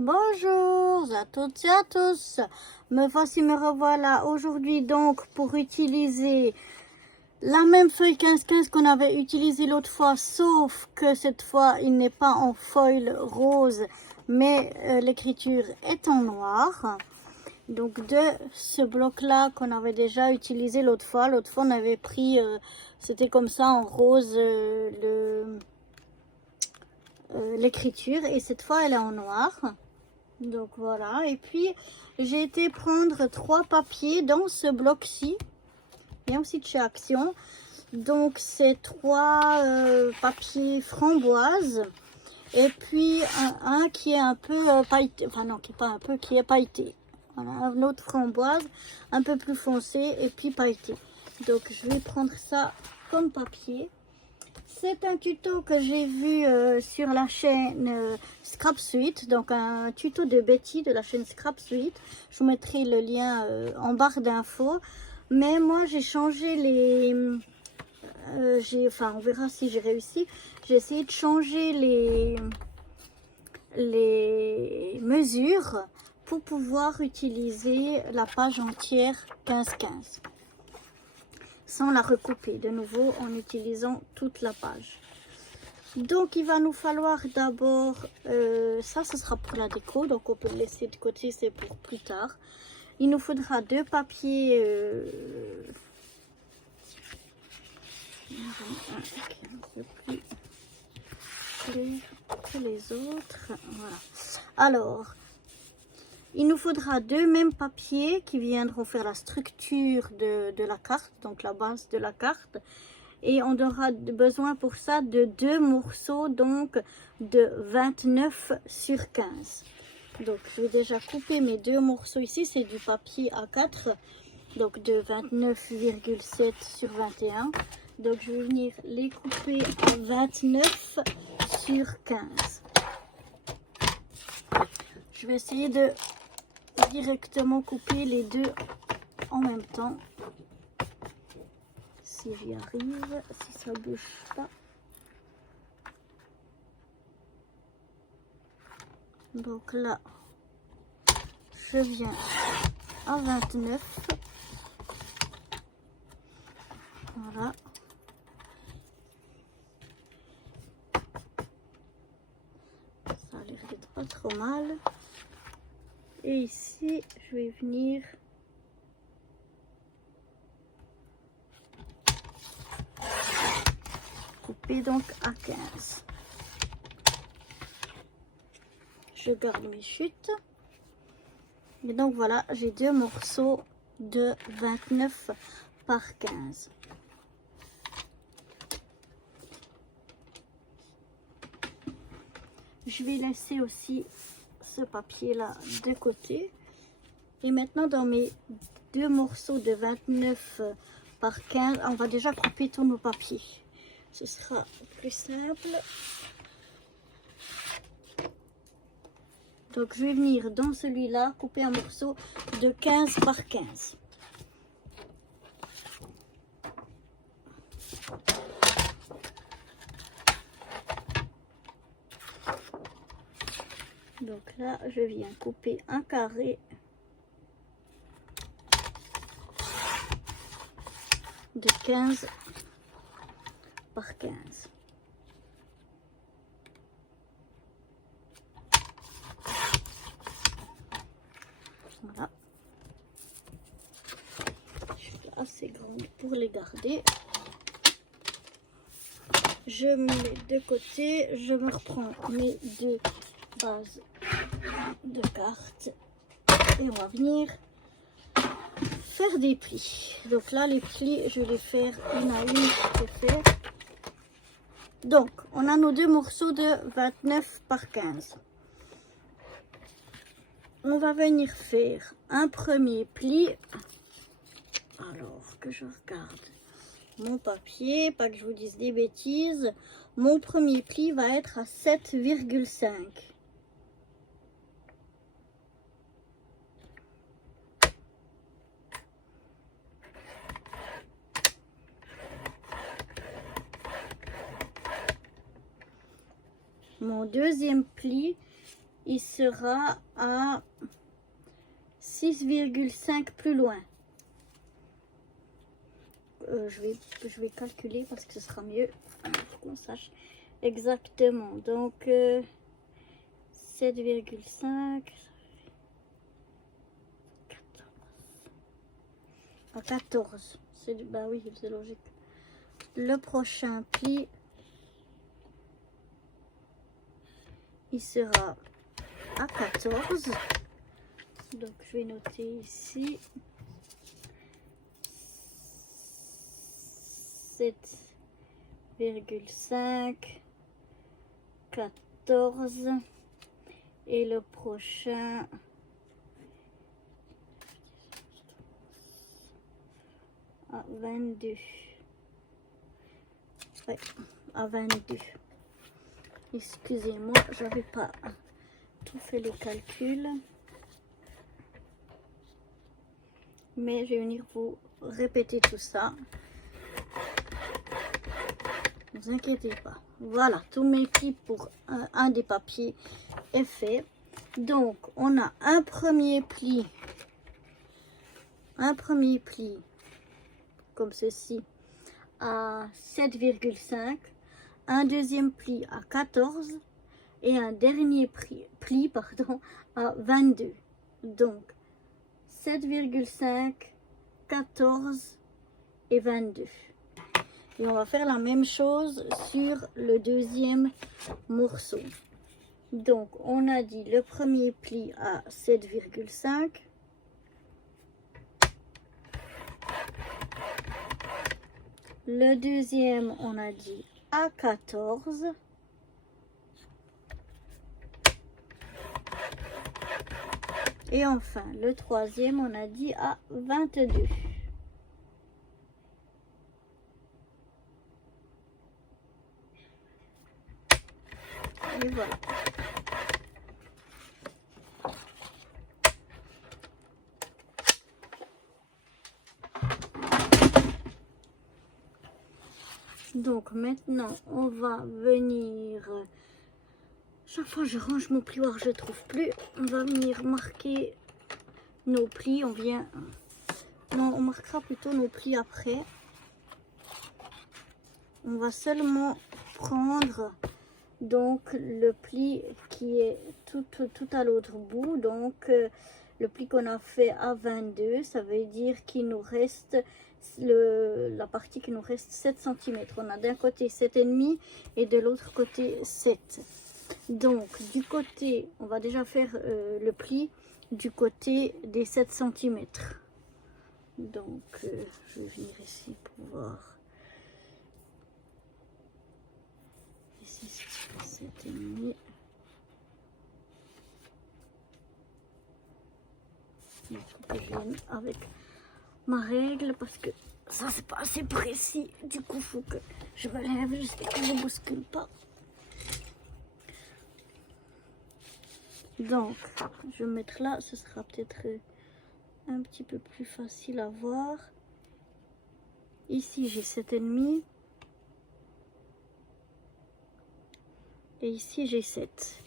Bonjour à toutes et à tous, me revoilà aujourd'hui donc pour utiliser la même feuille 15-15 qu'on avait utilisée l'autre fois, sauf que cette fois il n'est pas en foil rose mais l'écriture est en noir. Donc de ce bloc là qu'on avait déjà utilisé l'autre fois on avait pris, c'était comme ça en rose l'écriture, et cette fois elle est en noir. Donc voilà, et puis j'ai été prendre 3 papiers dans ce bloc-ci, bien aussi de chez Action. Donc c'est 3 papiers framboises, et puis un qui est un peu pailleté, enfin non, qui est pas un peu, qui est pailleté. Voilà, un autre framboise un peu plus foncé et puis pailleté. Donc je vais prendre ça comme papier. C'est un tuto que j'ai vu sur la chaîne Scrap Suite, donc un tuto de Betty de la chaîne Scrap Suite. Je vous mettrai le lien en barre d'infos. Mais moi j'ai changé les... enfin on verra si j'ai réussi. J'ai essayé de changer les mesures pour pouvoir utiliser la page entière 15-15. Sans la recouper de nouveau en utilisant toute la page. Donc il va nous falloir d'abord, ça ce sera pour la déco, donc on peut le laisser de côté, c'est pour plus tard. Il nous faudra 2 papiers, un qui est un peu plus clair que les autres. Voilà. Alors, il nous faudra 2 mêmes papiers qui viendront faire la structure de la carte, donc la base de la carte. Et on aura besoin pour ça de 2 morceaux, donc de 29 sur 15. Donc je vais déjà couper mes 2 morceaux ici, c'est du papier A4, donc de 29,7 sur 21. Donc je vais venir les couper en 29 sur 15. Je vais essayer de directement couper les deux en même temps. Si j'y arrive, si ça bouge pas. Donc là, je viens à 29. Voilà. Ça a l'air d'être pas trop mal. Et ici, je vais venir couper donc à 15. Je garde mes chutes. Et donc voilà, j'ai 2 morceaux de 29 par 15. Je vais laisser aussi ce papier là de côté. Et maintenant dans mes 2 morceaux de 29 par 15, on va déjà couper tous nos papiers. Ce sera plus simple. Donc je vais venir dans celui-là couper un morceau de 15 par 15. Donc là, je viens couper un carré de 15 par 15. Voilà. Je suis assez grande pour les garder. Je me mets de côté, je me reprends mes 2 bases de cartes et on va venir faire des plis. Donc là, les plis, je vais les faire une à une. Je vais faire. Donc, on a nos 2 morceaux de 29 par 15. On va venir faire un premier pli. Alors que je regarde mon papier, pas que je vous dise des bêtises. Mon premier pli va être à 7,5. Mon deuxième pli il sera à 6,5 plus loin. Je vais calculer parce que ce sera mieux pour qu'on sache exactement. Donc 7,5 à 14. Bah oui, c'est logique. Le prochain pli, il sera à 14. Donc je vais noter ici 7,5, 14 et le prochain à 22. Ouais, à 22. Excusez-moi, j'avais pas tout fait les calculs. Mais je vais venir vous répéter tout ça. Ne vous inquiétez pas. Voilà, tous mes plis pour un des papiers est fait. Donc, on a un premier pli comme ceci à 7,5, un deuxième pli à 14 et un dernier pli pardon, à 22. Donc, 7,5, 14 et 22. Et on va faire la même chose sur le deuxième morceau. Donc, on a dit le premier pli à 7,5. Le deuxième, on a dit à 14. Et enfin, le troisième, on a dit à 22. Et voilà. Donc maintenant, on va venir... Chaque fois je range mon plioir, je ne trouve plus. On va venir marquer nos plis. Non, on marquera plutôt nos plis après. On va seulement prendre donc le pli qui est tout à l'autre bout. Donc le pli qu'on a fait à 22, ça veut dire qu'il nous reste la partie qui nous reste 7 cm. On a d'un côté 7,5 et de l'autre côté 7. Donc du côté, on va déjà faire le pli du côté des 7 cm. Donc je vais venir ici pour voir. Ici c'est 7,5. Il faut que je vienne avec ma règle parce que ça c'est pas assez précis. Du coup, il faut que je me lève juste que je ne bouscule pas. Donc, je vais mettre là, ce sera peut-être un petit peu plus facile à voir. Ici, j'ai 7,5. Et ici, j'ai 7.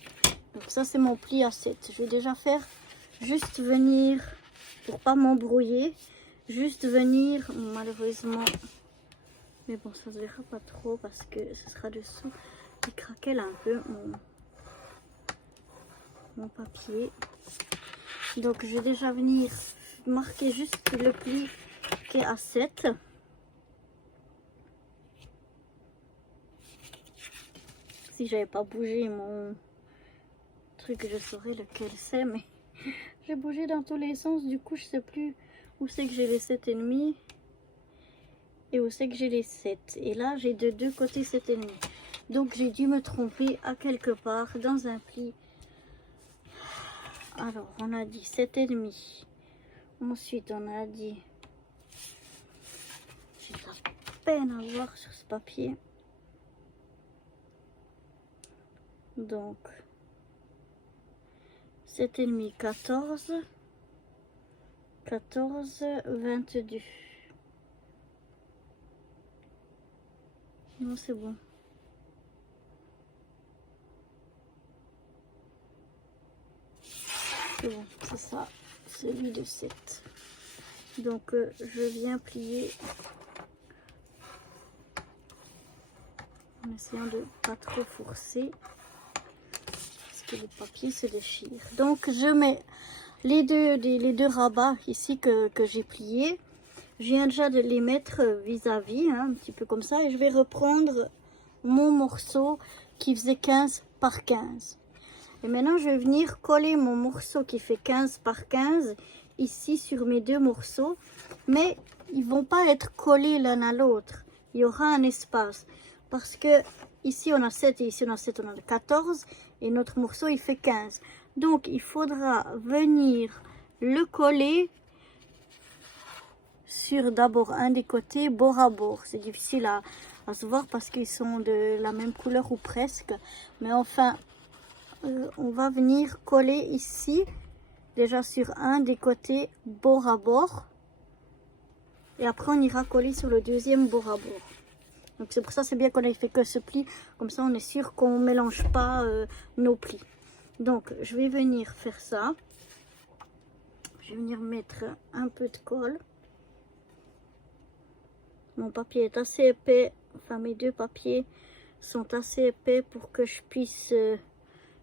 Donc ça, c'est mon pli à 7. Je vais déjà faire, juste venir, pour pas m'embrouiller, juste venir, malheureusement, mais bon, ça se verra pas trop parce que ce sera dessous. Il craquelle un peu mon papier. Donc je vais déjà venir marquer juste le pli qui est à 7. Si j'avais pas bougé mon truc, je saurais lequel c'est, mais j'ai bougé dans tous les sens. Du coup, je sais plus où c'est que j'ai les 7,5 et où c'est que j'ai les 7. Et là, j'ai de deux côtés 7,5. Donc j'ai dû me tromper à quelque part dans un pli. Alors, on a dit 7,5. Ensuite, on a dit... J'ai de la peine à voir sur ce papier. Donc, 7,5, 14. 14, 22. Non, c'est bon. C'est bon, c'est ça, celui de 7. Donc je viens plier en essayant de pas trop forcer parce que le papier se déchire. Donc je mets les deux rabats ici que j'ai pliés. Je viens déjà de les mettre vis-à-vis, hein, un petit peu comme ça, et je vais reprendre mon morceau qui faisait 15 par 15. Et maintenant, je vais venir coller mon morceau qui fait 15 par 15 ici sur mes deux morceaux. Mais ils ne vont pas être collés l'un à l'autre. Il y aura un espace. Parce que ici, on a 7 et ici, on a 7, on a 14. Et notre morceau, il fait 15. Donc, il faudra venir le coller sur d'abord un des côtés, bord à bord. C'est difficile à se voir parce qu'ils sont de la même couleur ou presque. Mais enfin... on va venir coller ici, déjà sur un des côtés bord à bord. Et après, on ira coller sur le deuxième bord à bord. Donc, c'est pour ça c'est bien qu'on ait fait que ce pli. Comme ça, on est sûr qu'on ne mélange pas nos plis. Donc, je vais venir faire ça. Je vais venir mettre un peu de colle. Mon papier est assez épais. Enfin, mes deux papiers sont assez épais pour que je puisse...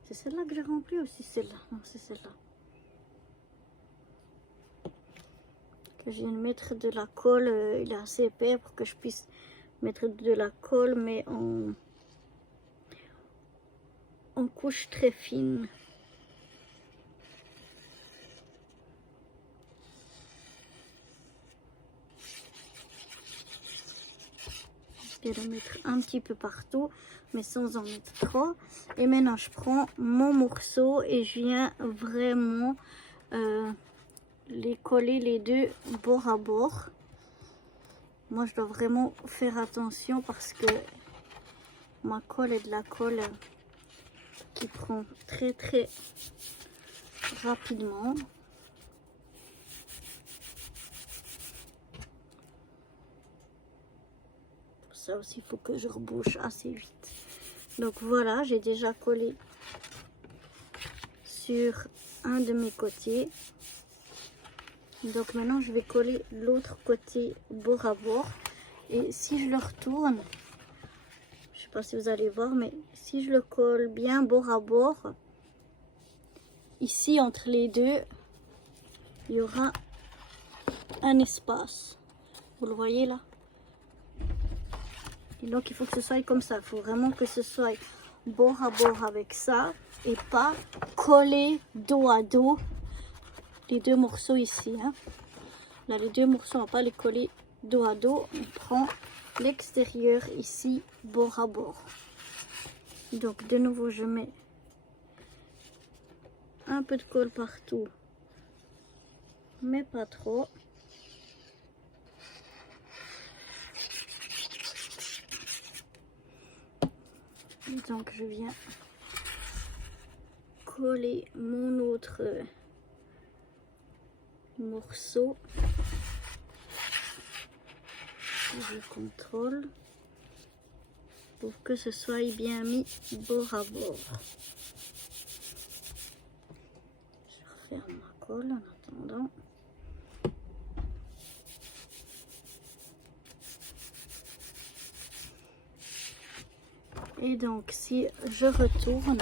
c'est celle-là que j'ai remplie ou c'est celle-là? Non, c'est celle-là. Que je viens de mettre de la colle. Il est assez épais pour que je puisse mettre de la colle, mais en couche très fine. Je vais le mettre un petit peu partout, mais sans en mettre trop. Et maintenant, je prends mon morceau et je viens vraiment les coller les deux bord à bord. Moi, je dois vraiment faire attention parce que ma colle est de la colle qui prend très rapidement. Ça aussi, il faut que je rebouche assez vite. Donc voilà, j'ai déjà collé sur un de mes côtés. Donc maintenant, je vais coller l'autre côté bord à bord. Et si je le retourne, je sais pas si vous allez voir, mais si je le colle bien bord à bord, ici entre les deux, il y aura un espace. Vous le voyez là? Et donc il faut que ce soit comme ça. Il faut vraiment que ce soit bord à bord avec ça et pas coller dos à dos les deux morceaux ici. Hein. Là, les deux morceaux, on ne va pas les coller dos à dos. On prend l'extérieur ici, bord à bord. Donc de nouveau, je mets un peu de colle partout, mais pas trop. Donc je viens coller mon autre morceau. Je contrôle pour que ce soit bien mis bord à bord. Je referme ma colle en attendant. Et donc si je retourne,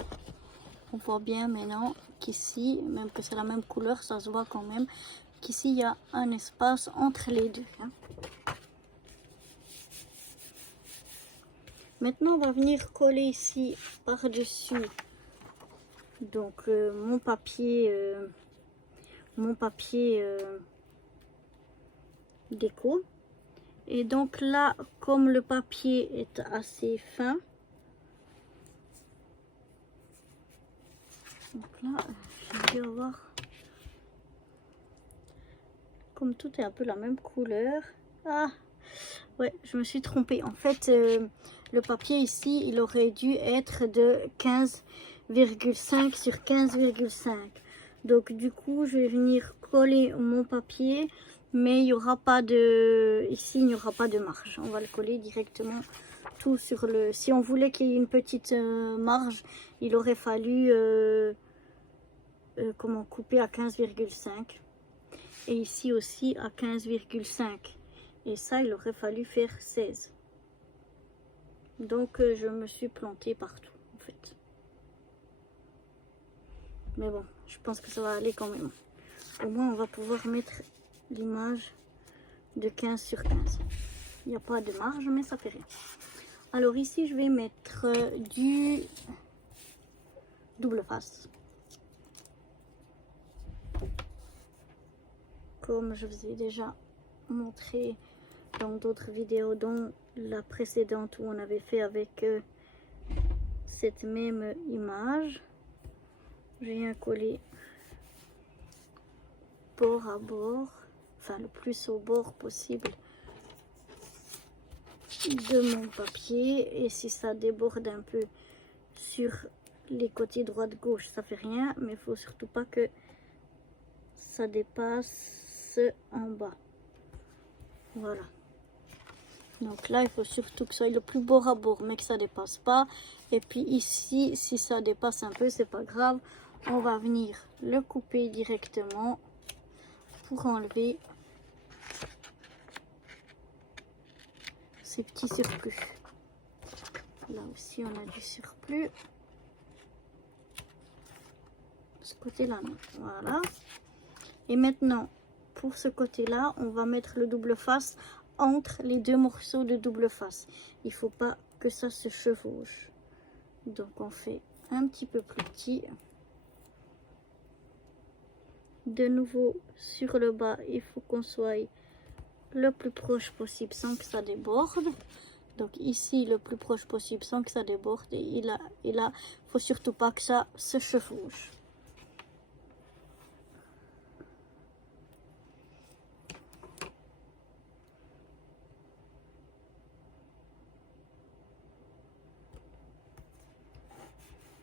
on voit bien maintenant qu'ici, même que c'est la même couleur, ça se voit quand même qu'ici il y a un espace entre les deux. Hein. Maintenant, on va venir coller ici par-dessus donc mon papier déco. Et donc là, comme le papier est assez fin, donc là, je vais voir, comme tout est un peu la même couleur. Ah, ouais, je me suis trompée. En fait, le papier ici, il aurait dû être de 15,5 sur 15,5. Donc du coup, je vais venir coller mon papier, mais il n'y aura pas de... Ici, il n'y aura pas de marge. On va le coller directement tout sur le... Si on voulait qu'il y ait une petite marge, il aurait fallu comment couper à 15,5 et ici aussi à 15,5 et ça il aurait fallu faire 16. Donc je me suis plantée partout en fait. Mais bon, je pense que ça va aller quand même. Au moins on va pouvoir mettre l'image de 15 sur 15. Il n'y a pas de marge mais ça fait rien. Alors ici je vais mettre du double face. Comme je vous ai déjà montré dans d'autres vidéos, dont la précédente où on avait fait avec cette même image. Je viens coller bord à bord, enfin le plus au bord possible de mon papier, et si ça déborde un peu sur les côtés droite gauche ça fait rien, mais il faut surtout pas que ça dépasse en bas. Voilà, donc là il faut surtout que ça soit le plus bord à bord mais que ça dépasse pas. Et puis ici si ça dépasse un peu c'est pas grave, on va venir le couper directement pour enlever ces petits surplus. Là aussi on a du surplus, ce côté là non. Voilà, et maintenant pour ce côté là on va mettre le double face entre les deux morceaux de double face. Il faut pas que ça se chevauche, donc on fait un petit peu plus petit. De nouveau sur le bas il faut qu'on soit le plus proche possible sans que ça déborde. Donc ici le plus proche possible sans que ça déborde, et là faut surtout pas que ça se chevauche.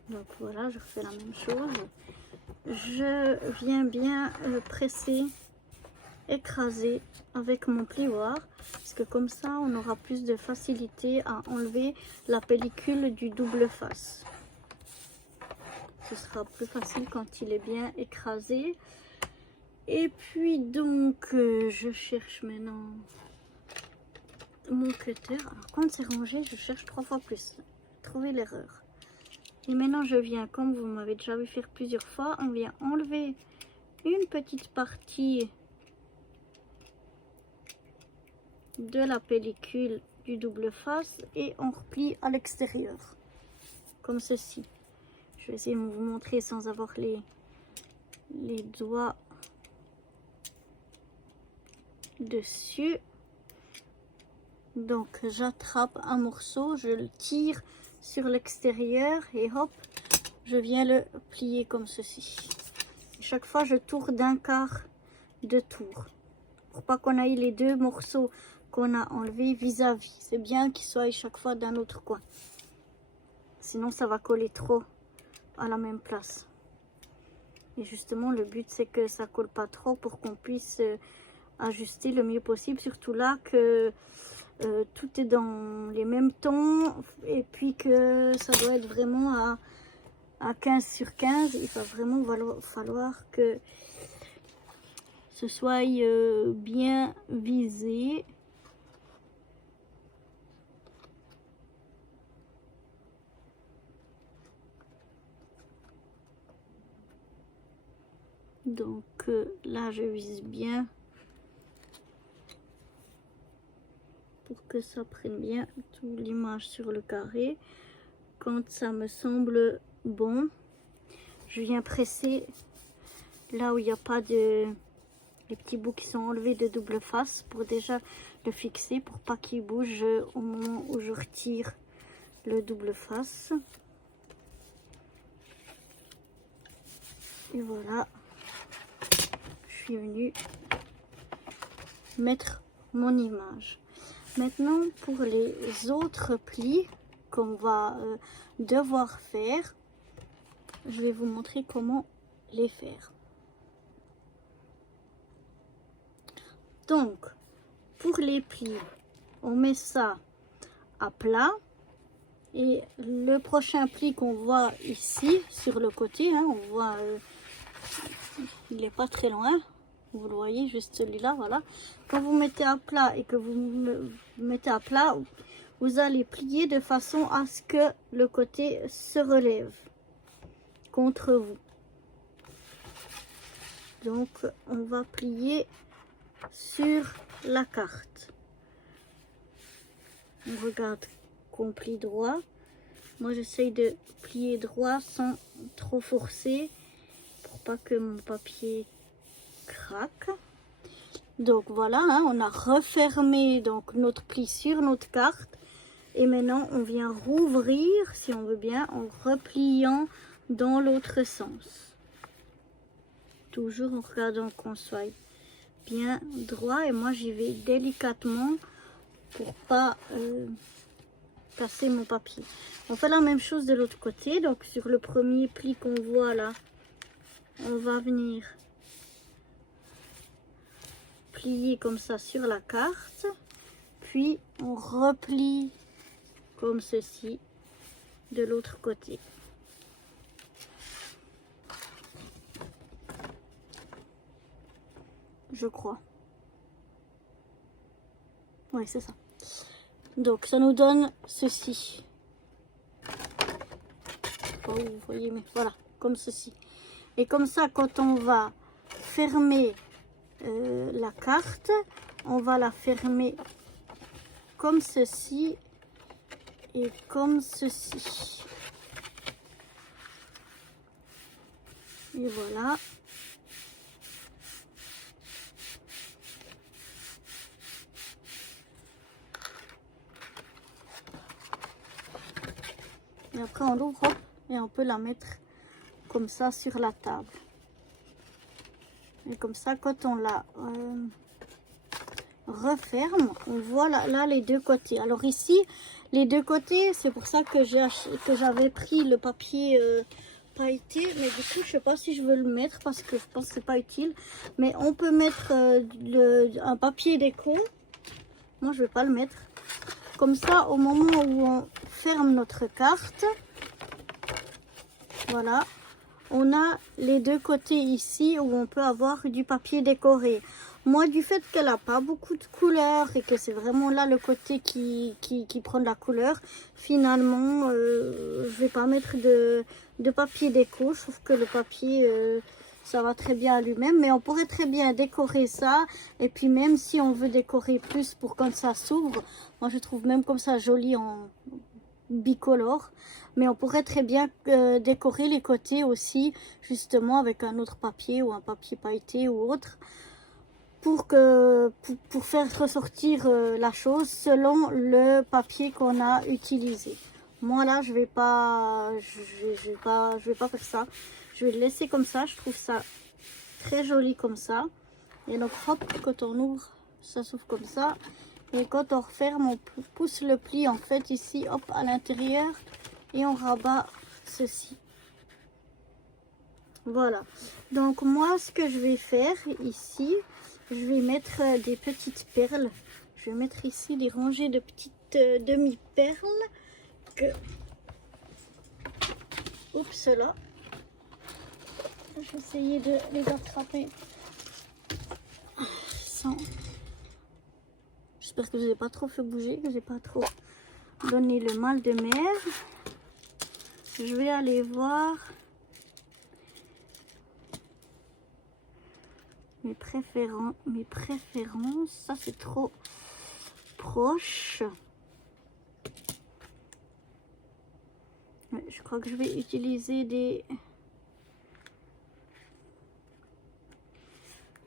Donc voilà, je refais la même chose. Je viens bien presser, écraser avec mon plioir, parce que comme ça on aura plus de facilité à enlever la pellicule du double face. Ce sera plus facile quand il est bien écrasé. Et puis donc je cherche maintenant mon cutter. Alors quand c'est rangé je cherche 3 fois plus, trouver l'erreur. Et maintenant je viens, comme vous m'avez déjà vu faire plusieurs fois, on vient enlever une petite partie de la pellicule du double face et on replie à l'extérieur comme ceci. Je vais essayer de vous montrer sans avoir les doigts dessus. Donc j'attrape un morceau, je le tire sur l'extérieur et hop, je viens le plier comme ceci. Chaque fois je tourne d'un quart de tour pour pas qu'on aille les deux morceaux qu'on a enlevés vis-à-vis. C'est bien qu'ils soient chaque fois d'un autre coin, sinon ça va coller trop à la même place. Et justement le but c'est que ça colle pas trop pour qu'on puisse ajuster le mieux possible, surtout là que tout est dans les mêmes tons et puis que ça doit être vraiment à 15 sur 15. Il va vraiment falloir que ce soit bien visé. Donc là je vise bien pour que ça prenne bien toute l'image sur le carré. Quand ça me semble bon, je viens presser là où il n'y a pas de les petits bouts qui sont enlevés de double face pour déjà le fixer pour pas qu'il bouge au moment où je retire le double face. Et voilà, je suis venue mettre mon image. Maintenant pour les autres plis qu'on va devoir faire, je vais vous montrer comment les faire. Donc pour les plis on met ça à plat, et le prochain pli qu'on voit ici sur le côté, hein, on voit Il n'est pas très loin. Vous le voyez, juste celui-là, voilà. Quand vous mettez à plat et que vous mettez à plat, vous allez plier de façon à ce que le côté se relève contre vous. Donc, on va plier sur la carte. On regarde qu'on plie droit. Moi, j'essaye de plier droit sans trop forcer pour pas que mon papier craque. Donc voilà, hein, on a refermé donc notre pli sur notre carte. Et maintenant, on vient rouvrir, si on veut bien, en repliant dans l'autre sens. Toujours en regardant qu'on soit bien droit. Et moi, j'y vais délicatement pour pas casser mon papier. On fait la même chose de l'autre côté. Donc, sur le premier pli qu'on voit là, on va venir plier comme ça sur la carte. Puis, on replie comme ceci de l'autre côté. Je crois. Oui, c'est ça. Donc, ça nous donne ceci. Oh, vous voyez, mais voilà, comme ceci. Et comme ça, quand on va fermer la carte, on va la fermer comme ceci et comme ceci. Et voilà. Et après, on l'ouvre et on peut la mettre comme ça sur la table. Et comme ça, quand on la referme, on voit là les deux côtés. Alors ici, les deux côtés, c'est pour ça que j'avais pris le papier pailleté. Mais du coup, je sais pas si je veux le mettre parce que je pense que c'est pas utile. Mais on peut mettre un papier déco. Moi, je vais pas le mettre. Comme ça, au moment où on ferme notre carte, voilà, on a les deux côtés ici où on peut avoir du papier décoré. Moi, du fait qu'elle n'a pas beaucoup de couleurs et que c'est vraiment là le côté qui prend de la couleur, finalement, je vais pas mettre de papier déco. Je trouve que le papier, ça va très bien à lui-même. Mais on pourrait très bien décorer ça. Et puis même si on veut décorer plus pour quand ça s'ouvre, moi je trouve même comme ça joli en bicolore. Mais on pourrait très bien décorer les côtés aussi, justement avec un autre papier ou un papier pailleté ou autre. Pour faire ressortir la chose selon le papier qu'on a utilisé. Moi là, je vais pas faire ça. Je vais le laisser comme ça. Je trouve ça très joli comme ça. Et donc hop, quand on ouvre, ça s'ouvre comme ça. Et quand on referme, on pousse le pli en fait ici, hop, à l'intérieur. Et on rabat ceci. Voilà. Donc moi, ce que je vais faire ici, je vais mettre des petites perles. Je vais mettre ici des rangées de petites demi-perles. Oups là. Je vais essayer de les attraper. Sans... J'espère que je n'ai pas trop fait bouger, que je n'ai pas trop donné le mal de mer. Je vais aller voir mes préférences. Ça, c'est trop proche. Ouais, je crois que je vais utiliser des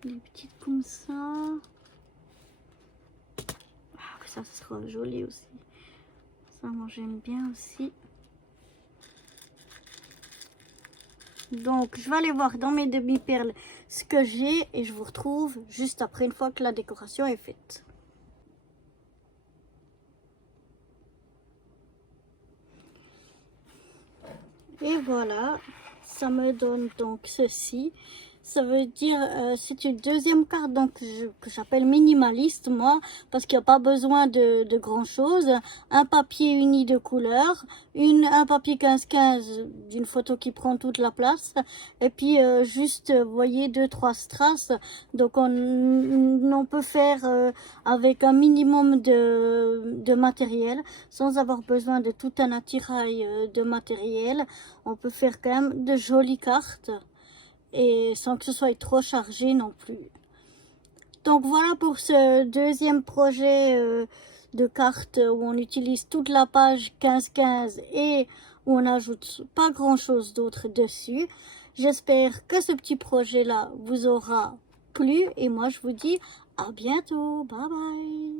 petites comme ça. Ah, ça sera joli aussi. Ça, moi, j'aime bien aussi. Donc, je vais aller voir dans mes demi-perles ce que j'ai et je vous retrouve juste après une fois que la décoration est faite. Et voilà, ça me donne donc ceci. Ça veut dire, c'est une deuxième carte donc que j'appelle minimaliste moi, parce qu'il n'y a pas besoin de grand chose. Un papier uni de couleur, un papier 15-15 d'une photo qui prend toute la place, et puis juste, vous voyez, 2-3 strass. Donc on peut faire avec un minimum de matériel, sans avoir besoin de tout un attirail de matériel. On peut faire quand même de jolies cartes et sans que ce soit trop chargé non plus. Donc voilà pour ce deuxième projet de cartes où on utilise toute la page 15-15 et où on n'ajoute pas grand chose d'autre dessus. J'espère que ce petit projet là vous aura plu et moi je vous dis à bientôt. Bye bye.